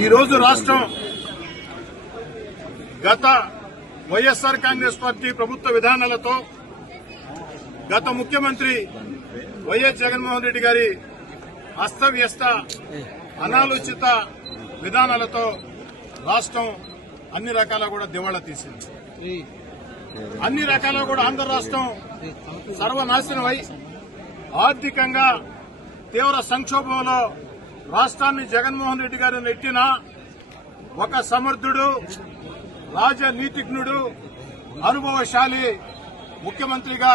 ఈరోజు రాష్ట్రం గత వైఎస్ఆర్ కాంగ్రెస్ పార్టీ ప్రభుత్వ విధానాలతో గత ముఖ్యమంత్రి వైఎస్ జగన్మోహన్ రెడ్డి గారి అస్తవ్యస్త అనాలోచిత విధానాలతో రాష్ట్రం అన్ని రకాల కూడా దివాళా తీసింది. అన్ని రకాల కూడా ఆంధ్ర రాష్ట్రం సర్వనాశనమై ఆర్థికంగా తీవ్ర సంక్షోభంలో రాష్ట్రాన్ని జగన్మోహన్ రెడ్డి గారు నెట్టిన ఒక సమర్థుడు, రాజనీతిజ్ఞుడు, అనుభవశాలి ముఖ్యమంత్రిగా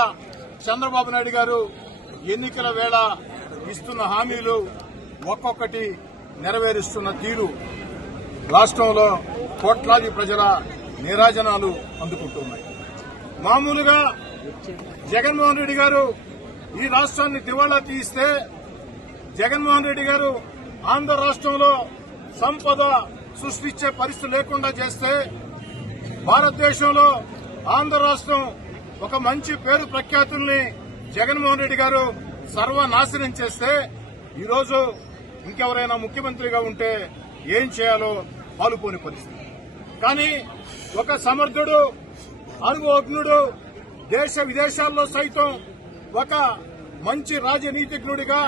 చంద్రబాబు నాయుడు గారు ఎన్నికల వేళ ఇస్తున్న హామీలు ఒక్కొక్కటి నెరవేరుస్తున్న తీరు రాష్ట్రంలో కోట్లాది ప్రజల నీరాజనాలు అందుకుంటున్నాయి. మామూలుగా జగన్మోహన్ రెడ్డి గారు ఈ రాష్ట్రాన్ని దివాళా తీస్తే జగన్మోహన్ రెడ్డి గారు ఆంధ్ర రాష్ట్రంలో సంపద సృష్టించే పరిస్థితి లేకుండా చేస్తే భారతదేశంలో ఆంధ్ర రాష్ట్రం ఒక మంచి పేరు ప్రఖ్యాతుల్ని జగన్మోహన్ రెడ్డి గారు సర్వనాశనం చేస్తే ఈరోజు ఇంకెవరైనా ముఖ్యమంత్రిగా ఉంటే ఏం చేయాలో పాలుపోని పరిస్థితి. కానీ ఒక సమర్థుడు, అనుభవజ్ఞుడు, దేశ విదేశాల్లో సైతం ఒక మంచి రాజనీతిజ్ఞుడిగా,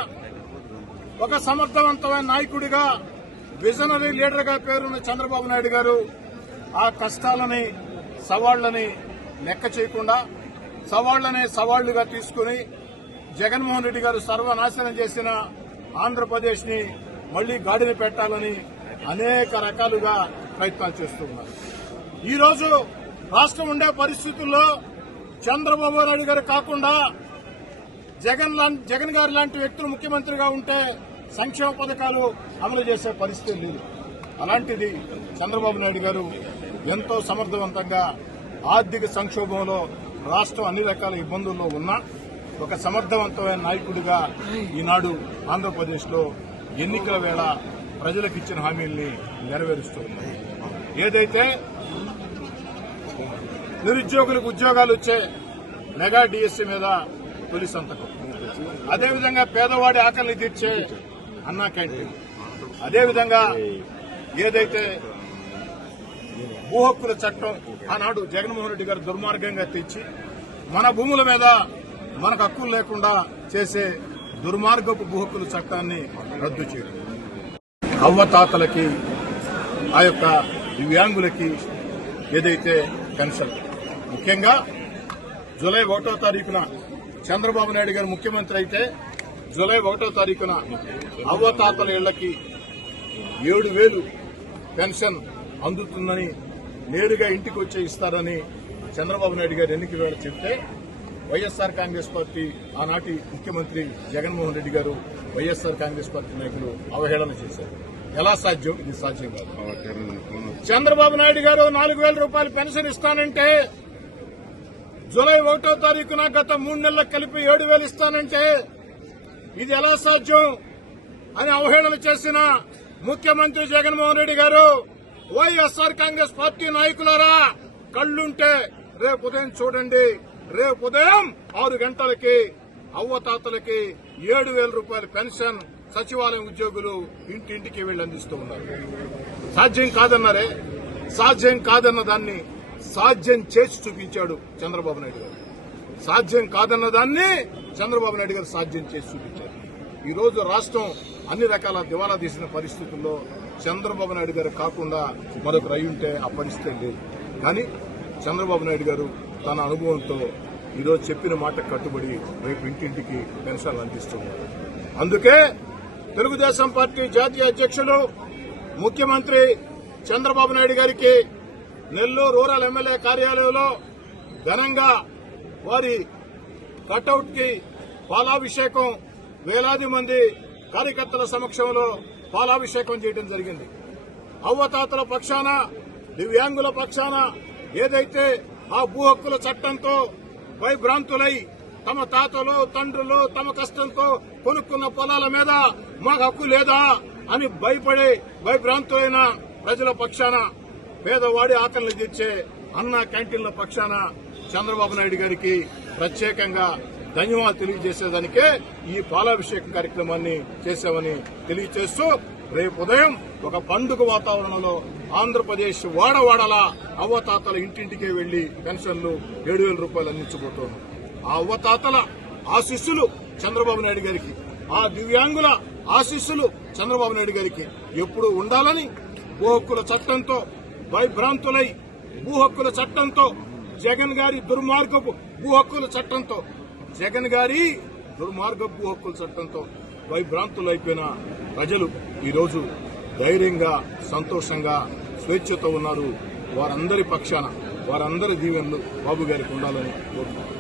ఒక సమర్థవంతమైన నాయకుడిగా, విజనరీ లీడర్గా పేరున్న చంద్రబాబు నాయుడు గారు ఆ కష్టాలని, సవాళ్లని లెక్క చేయకుండా సవాళ్లనే సవాళ్లుగా తీసుకుని జగన్మోహన్ రెడ్డి గారు సర్వనాశనం చేసిన ఆంధ్రప్రదేశ్ ని మళ్లీ గాడిన పెట్టాలని అనేక రకాలుగా ప్రయత్నాలు చేస్తున్నారు. ఈ రోజు రాష్ట్రం ఉండే పరిస్థితుల్లో చంద్రబాబు నాయుడు గారు కాకుండా జగన్ గారు లాంటి వ్యక్తులు ముఖ్యమంత్రిగా ఉంటే సంక్షేమ పథకాలు అమలు చేసే పరిస్థితి లేదు. అలాంటిది చంద్రబాబు నాయుడు గారు ఎంతో సమర్థవంతంగా ఆర్థిక సంక్షోభంలో రాష్ట్రం అన్ని రకాల ఇబ్బందుల్లో ఉన్నా ఒక సమర్థవంతమైన నాయకుడిగా ఈనాడు ఆంధ్రప్రదేశ్ లో ఎన్నికల వేళ ప్రజలకు ఇచ్చిన హామీల్ని నెరవేరుస్తూ ఉన్నారు. ఏదైతే నిరుద్యోగులకు ఉద్యోగాలు వచ్చే మెగా డిఎస్సీ మీద తొలి సంతకం, అదేవిధంగా పేదవాడి ఆకలిని తీర్చే అన్నా క్యాంటీన్, అదేవిధంగా ఏదైతే భూ హక్కుల చట్టం ఆనాడు జగన్మోహన్ రెడ్డి గారు దుర్మార్గంగా తెచ్చి మన భూముల మీద మనకు హక్కులు లేకుండా చేసే దుర్మార్గపు భూ హక్కుల చట్టాన్ని రద్దు చేయడం, అవ్వతాతలకి, ఆ యొక్క దివ్యాంగులకి ఏదైతే పెన్షన్, ముఖ్యంగా జూలై 1వ తారీఖున చంద్రబాబు నాయుడు గారు ముఖ్యమంత్రి అయితే జూలై 1వ తారీఖున అవ్వతాతల ఇళ్లకి 7,000 పెన్షన్ అందుతుందని, నేరుగా ఇంటికి వచ్చే ఇస్తారని చంద్రబాబు నాయుడు గారు ఎన్నికల వేళ చెప్తే వైఎస్ఆర్ కాంగ్రెస్ పార్టీ ఆనాటి ముఖ్యమంత్రి జగన్మోహన్ రెడ్డి గారు, వైఎస్ఆర్ కాంగ్రెస్ పార్టీ నాయకులు అవహేళన చేశారు. ఎలా సాధ్యం? ఇది సాధ్యం కాదు. చంద్రబాబు నాయుడు గారు 4,000 రూపాయలు పెన్షన్ ఇస్తానంటే జూలై 1వ తారీఖున గత 3 నెలలకు కలిపి 7,000 ఇస్తానంటే ఇది ఎలా సాధ్యం అని అవహేళన చేసిన ముఖ్యమంత్రి జగన్మోహన్ రెడ్డి గారు, వైఎస్ఆర్ కాంగ్రెస్ పార్టీ నాయకులారా, కళ్లుంటే రేపు ఉదయం చూడండి, రేపు ఉదయం 6 గంటలకి అవ్వతాతలకి 7,000 రూపాయల పెన్షన్ సచివాలయం ఉద్యోగులు ఇంటింటికి వెళ్లి అందిస్తూ ఉన్నారు. సాధ్యం కాదన్నారే, సాధ్యం కాదన్న దాన్ని సాధ్యం చేసి చూపించాడు చంద్రబాబు నాయుడు గారు. సాధ్యం కాదన్న దాన్ని చంద్రబాబు నాయుడు గారు సాధ్యం చేసి చూపించారు. ఈ రోజు రాష్ట్రం అన్ని రకాల దివాలా తీసిన పరిస్థితుల్లో చంద్రబాబు నాయుడు గారు కాకుండా మరొకరు అయి ఉంటే ఆ పరిస్థితి లేదు. కానీ చంద్రబాబు నాయుడు గారు తన అనుభవంతో ఈరోజు చెప్పిన మాట కట్టుబడి రేపు ఇంటింటికి పెన్షన్లు అందిస్తున్నారు. అందుకే తెలుగుదేశం పార్టీ జాతీయ అధ్యక్షులు ముఖ్యమంత్రి చంద్రబాబు నాయుడు గారికి నెల్లూరు రూరల్ ఎమ్మెల్యే కార్యాలయంలో ఘనంగా వారి కటౌట్ కి పాలాభిషేకం, వేలాది మంది కార్యకర్తల సమక్షంలో పాలాభిషేకం చేయడం జరిగింది. అవ్వతాతల పక్షాన, దివ్యాంగుల పక్షాన ఏదైతే ఆ భూ హక్కుల చట్టంతో భయభ్రాంతులై తమ తాతలు, తండ్రులు తమ కష్టంతో కొనుక్కున్న పొలాల మీద మాకు హక్కు లేదా అని భయపడి భయభ్రాంతులైన ప్రజల పక్షాన, పేదవాడి ఆకలిని తీర్చే అన్నా క్యాంటీన్ల పక్షాన చంద్రబాబు నాయుడు గారికి ప్రత్యేకంగా ధన్యవాదాలు తెలియజేసేదానికే ఈ పాలాభిషేకం కార్యక్రమాన్ని చేశామని తెలియజేస్తూ రేపు ఉదయం ఒక పండుగ వాతావరణంలో ఆంధ్రప్రదేశ్ వాడవాడలా అవ్వతాతల ఇంటింటికే వెళ్లి పెన్షన్లు 7,000 రూపాయలు అందించబోతోంది. ఆ అవ్వతాతల ఆశీస్సులు చంద్రబాబు నాయుడు గారికి, ఆ దివ్యాంగుల ఆశీస్సులు చంద్రబాబు నాయుడు గారికి ఎప్పుడూ ఉండాలని భూ హక్కుల చట్టంతో భయభ్రాంతులై భూ హక్కుల చట్టంతో జగన్ గారి దుర్మార్గపు భూ హక్కుల చట్టంతో భూ హక్కుల చట్టంతో భయభ్రాంతులైపోయిన ప్రజలు ఈరోజు ధైర్యంగా సంతోషంగా స్వేచ్ఛతో ఉన్నారు. వారందరి పక్షాన వారందరి దీవెనలు బాబు గారికి ఉండాలని కోరుతున్నాను.